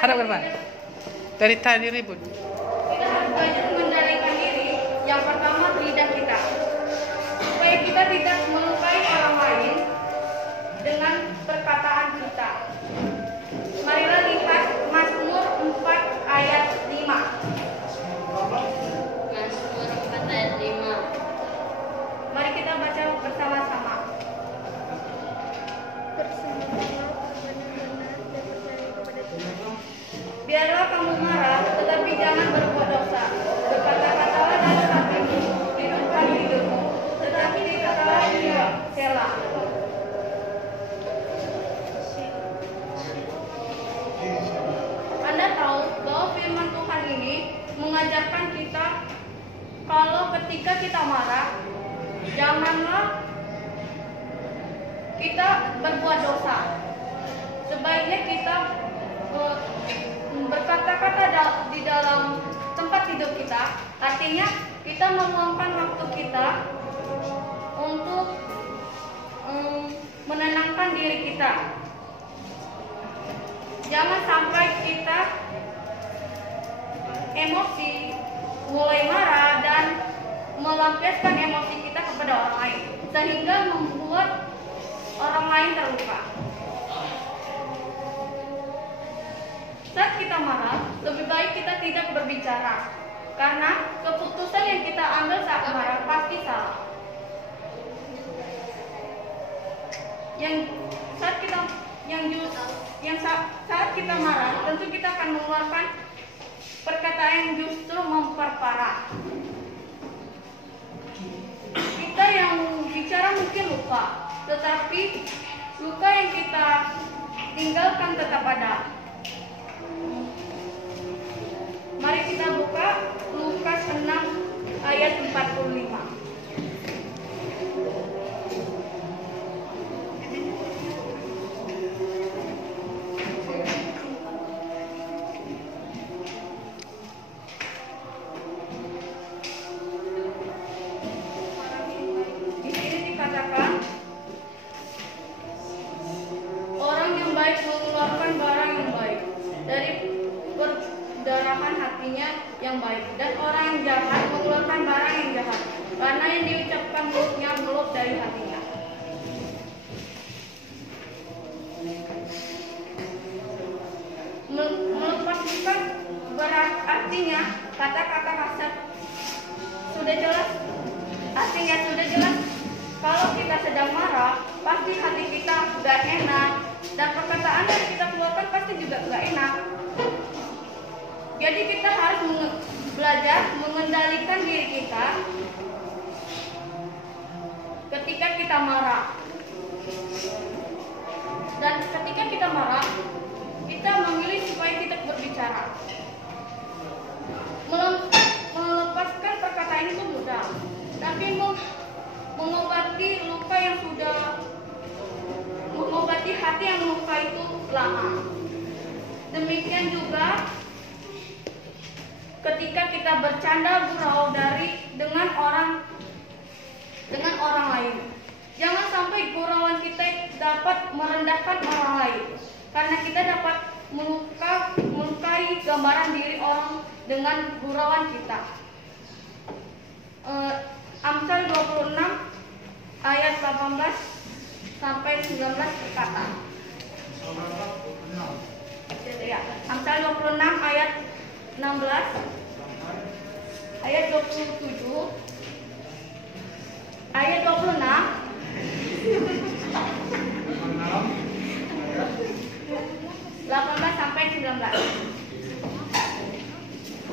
Harap berapa? Dari tadi ribut. Kita harus belajar mengendalikan diri. Yang pertama, lidah kita. Supaya kita tidak melukai orang lain dengan perkataan kita. Marilah lihat Mazmur 4 ayat 5. Mazmur 4 ayat 5. Mari kita baca bersama-sama. Biarlah kamu marah, tetapi jangan berbuat dosa. Berkata-katalah dalam hatimu, hidupkan hidupmu, tetapi dikatalah dia, Selah. Anda tahu bahwa firman Tuhan ini mengajarkan kita kalau ketika kita marah, janganlah kita berbuat dosa. Sebaiknya kita berkata-kata di dalam tempat tidur kita, artinya kita meluangkan waktu kita untuk menenangkan diri kita. Jangan sampai kita emosi, mulai marah dan melampiaskan emosi kita kepada orang lain, sehingga membuat orang lain terluka. Saat kita marah, lebih baik kita tidak berbicara, karena keputusan yang kita ambil saat marah pasti salah. Saat kita marah, tentu kita akan mengeluarkan perkataan yang justru memperparah. Kita yang bicara mungkin lupa, tetapi luka yang kita tinggalkan tetap ada. Mari kita buka Lukas 6 ayat 45. Di sini dikatakan orang yang baik mengeluarkan barang yang baik dari perdarahan hatinya yang baik, dan orang yang jahat mengeluarkan barang yang jahat karena yang diucapkan mulutnya meluap dari hatinya. Melepaskan berat artinya kata-kata kasar sudah jelas, artinya sudah jelas. Kalau kita sedang marah, pasti hati kita gak enak, dan perkataan yang kita keluarkan pasti juga gak enak. Jadi kita harus belajar mengendalikan diri kita ketika kita marah. Dan ketika kita marah, kita memilih supaya tidak berbicara. Melepaskan perkataan itu mudah, tapi mengobati luka yang sudah mengobati hati yang luka itu lama. Demikian juga ketika kita bercanda gurau dengan orang lain. Jangan sampai gurauan kita dapat merendahkan orang lain, karena kita dapat melukai gambaran diri orang dengan gurauan kita. Amsal 26 ayat 18 sampai 19 berkata. Ya, Amsal 26 ayat 16 ayat 27 ayat 26 18 sampai 19.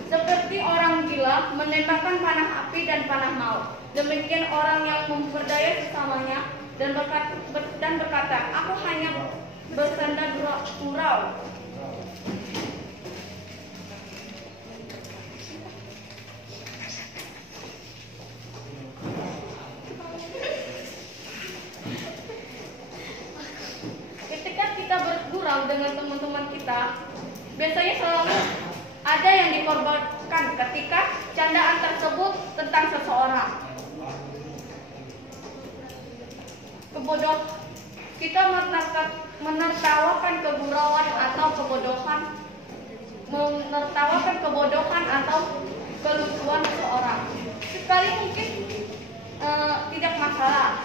Seperti orang gila menembakkan panah api dan panah maut, demikian orang yang memperdaya sesamanya dan berkata, aku hanya bersandar gurau. Ketika kita bergurau dengan teman-teman kita, biasanya selalu ada yang dikorbankan ketika candaan tersebut tentang seseorang. Kita menertawakan kegurauan atau kebodohan menertawakan kebodohan atau kelucuan seseorang. Sekali mungkin tidak masalah,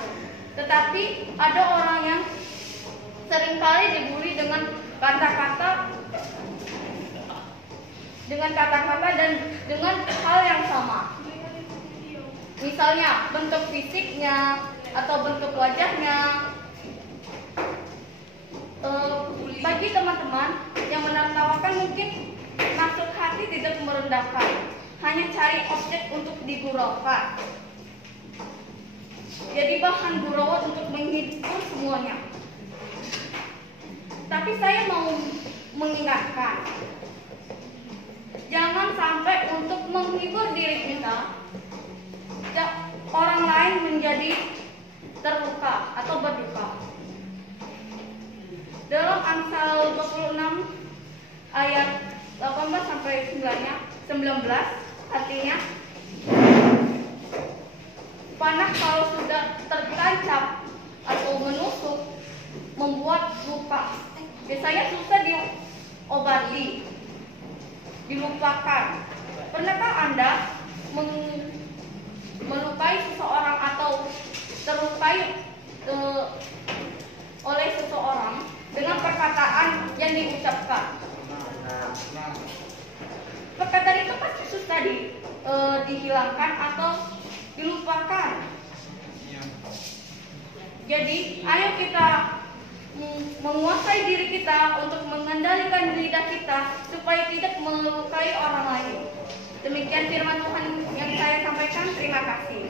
tetapi ada orang yang seringkali dibully dengan kata-kata dan dengan hal yang sama. Misalnya bentuk fisiknya atau bentuk wajahnya. Bagi teman-teman yang menertawakan mungkin masuk hati tidak merendahkan, hanya cari objek untuk diguraukan. Jadi bahan gurauan untuk menghibur semuanya. Tapi saya mau mengingatkan, jangan sampai untuk menghibur diri kita, orang lain menjadi terluka atau berduka. Dalam Amsal 26 ayat 18 sampai 19 artinya, panah kalau sudah tertancap atau menusuk membuat luka, biasanya susah diobati, dilupakan. Pernahkah Anda melukai seseorang atau terlukai oleh seseorang dengan perkataan yang diucapkan? Perkataan itu pasti susah dihilangkan atau dilupakan. Jadi ayo kita menguasai diri kita untuk mengendalikan lidah kita supaya tidak melukai orang lain. Demikian firman Tuhan yang saya sampaikan. Terima kasih.